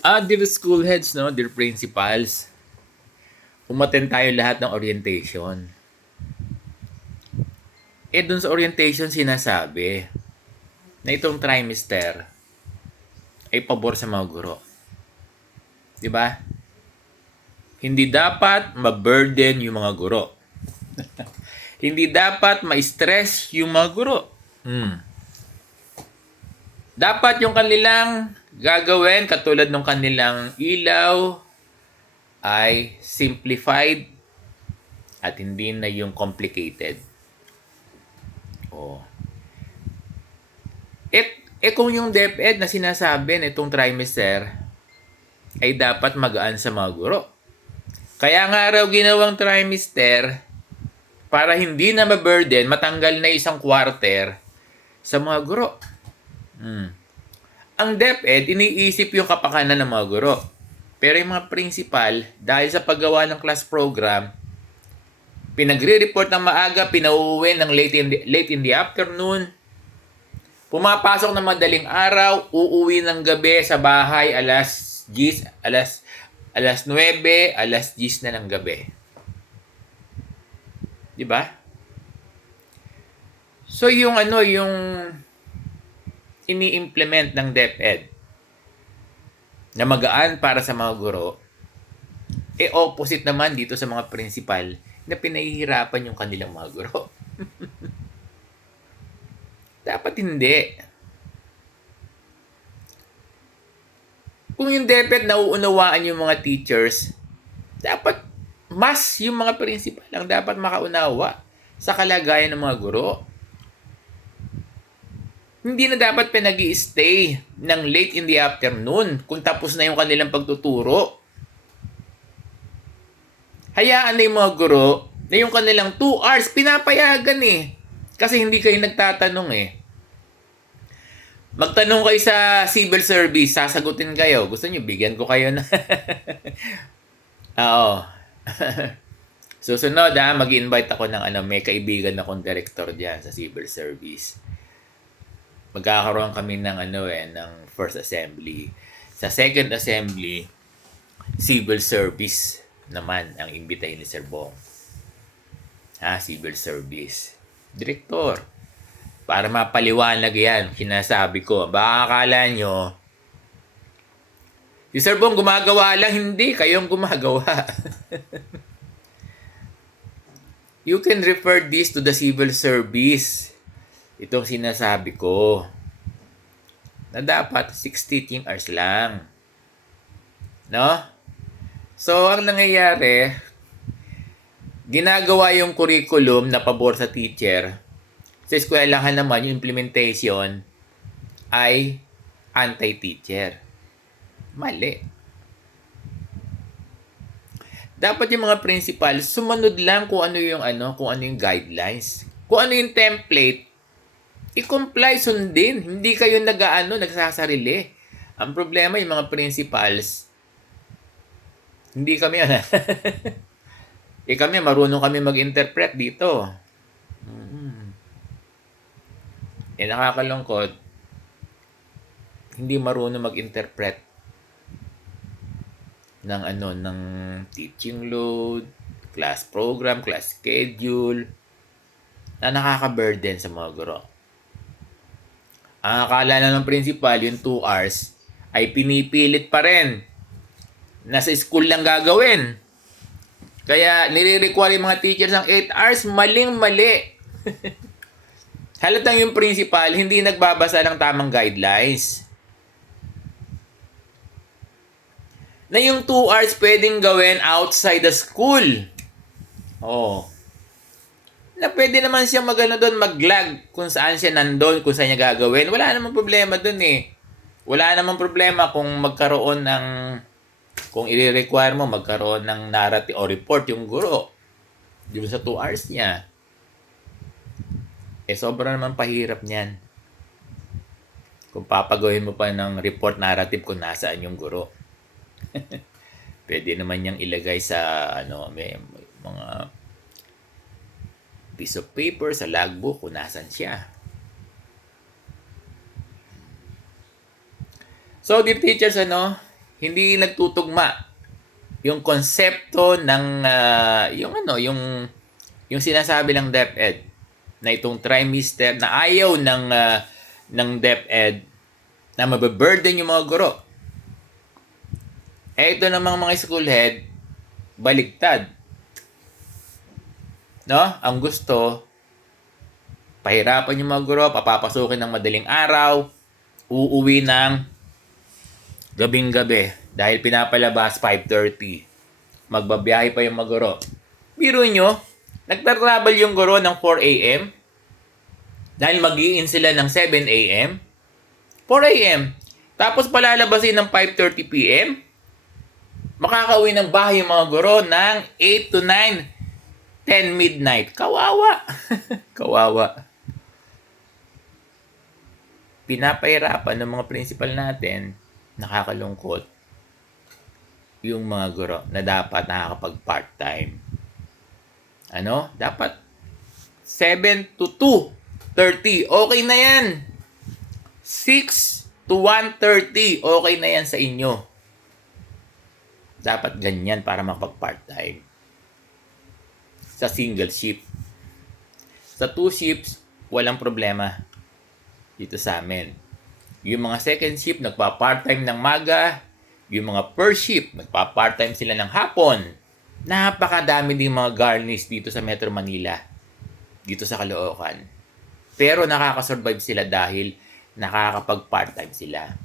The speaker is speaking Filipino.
Dear school heads, no, dear principals, umattend tayo lahat ng orientation. Dun sa orientation sinasabi na itong trimester ay pabor sa mga guro. 'Di ba? Hindi dapat ma-burden yung mga guro. Hindi dapat ma-stress yung mga guro. Dapat yung kanilang gagawin katulad ng kanilang ilaw ay simplified at hindi na yung complicated. Oh. Kung yung DepEd na sinasabi nitong trimester ay dapat magaan sa mga guro. Kaya nga raw ginawang trimester para hindi na ma-burden, matanggal na isang quarter sa mga guro. Ang DepEd, iniisip yung kapakanan ng mga guro. Pero yung mga principal, dahil sa paggawa ng class program, pinagre-report ng maaga, pinauuwi ng late in the afternoon, pumapasok ng madaling araw, uuwi ng gabi sa bahay alas 10, alas 9, alas 10 na ng gabi. 'Di ba? So yung ini-implement ng DepEd na magaan para sa mga guro, opposite naman dito sa mga principal na pinahihirapan yung kanilang mga guro. Dapat hindi. Kung yung DepEd nauunawaan yung mga teachers, dapat mas yung mga principal lang dapat makaunawa sa kalagayan ng mga guro. Hindi na dapat pinag-i-stay ng late in the afternoon kung tapos na yung kanilang pagtuturo. Hayaan na yung mga guro na yung kanilang 2 hours pinapayagan eh. Kasi hindi kayo nagtatanong eh. Magtanong kayo sa civil service, sasagutin kayo. Gusto niyo bigyan ko kayo na Oo. Susunod mag-invite ako ng may kaibigan akong director diyan sa civil service. Magkakaroon kami ng ng first assembly. Sa second assembly, civil service naman ang imbitahin ni Sir Bong. Civil service. Director. Para mapaliwanag yan, sinasabi ko. Baka akala nyo, si Sir Bong gumagawa lang, hindi. Kayong gumagawa. You can refer this to the civil service. Itong sinasabi ko. Na dapat 6 teaching hours lang. No? So, ang nangyayari, ginagawa yung curriculum na pabor sa teacher. Sa eskwelahan naman, yung implementation ay anti-teacher. Mali. Dapat yung mga principal sumunod lang kung ano yung guidelines. Kung ano yung template, i-comply, sundin. Hindi kayo nagsasarili. Ang problema yung mga principals, hindi kami kami marunong kami mag-interpret dito. Nakakalungkot. Hindi marunong mag-interpret ng teaching load, class program, class schedule na nakaka-burden sa mga guro. Ang akala na ng principal, yung 2 hours, ay pinipilit pa rin. Nasa school lang gagawin. Kaya nire-require yung mga teachers ng 8 hours, maling-mali. Halatang yung principal, hindi nagbabasa ng tamang guidelines. Na yung 2 hours pwedeng gawin outside the school. Na pwede naman siya doon, mag-log kung saan siya nandun, kung saan niya gagawin. Wala namang problema doon eh. Wala namang problema kung magkaroon ng, kung i-require mo magkaroon ng narrative o report yung guro. Di ba sa 2 hours niya? Sobra naman pahirap niyan. Kung papagawin mo pa ng report narrative kung nasaan yung guro. Pwede naman niyang ilagay sa may mga piece of paper sa logbook kung nasan siya. So, dear teachers, Hindi nagtutugma yung konsepto ng yung sinasabi ng DepEd na itong trimester na ayaw ng DepEd na mababurden yung mga guro. Ito namang mga school head, baligtad. No? Ang gusto, pahirapan yung mga guro, papapasukin ng madaling araw, uuwi ng gabing-gabi dahil pinapalabas 5:30. Magbabiyahe pa yung mga guro. Biro nyo, nagtatravel yung guro ng 4 a.m. dahil mag-i-in sila ng 7 a.m. 4 a.m. Tapos palalabasin ng 5:30 p.m. Makakauwi ng bahay yung mga guro ng 8 to 9, 10 midnight. Kawawa. Kawawa. Pinapahirapan ng mga principal natin, nakakalungkot, yung mga guro na dapat nakakapag part-time. Dapat 7 to 2:30. Okay na yan. 6 to 1:30. Okay na yan sa inyo. Dapat ganyan para makapag part-time. Sa single shift. Sa 2 shifts, walang problema dito sa amin. Yung mga second shift, nagpa-part-time ng maga. Yung mga first shift, nagpa-part-time sila ng hapon. Napakadami ding mga garnish dito sa Metro Manila. Dito sa Caloocan. Pero nakakasurvive sila dahil nakakapag-part-time sila.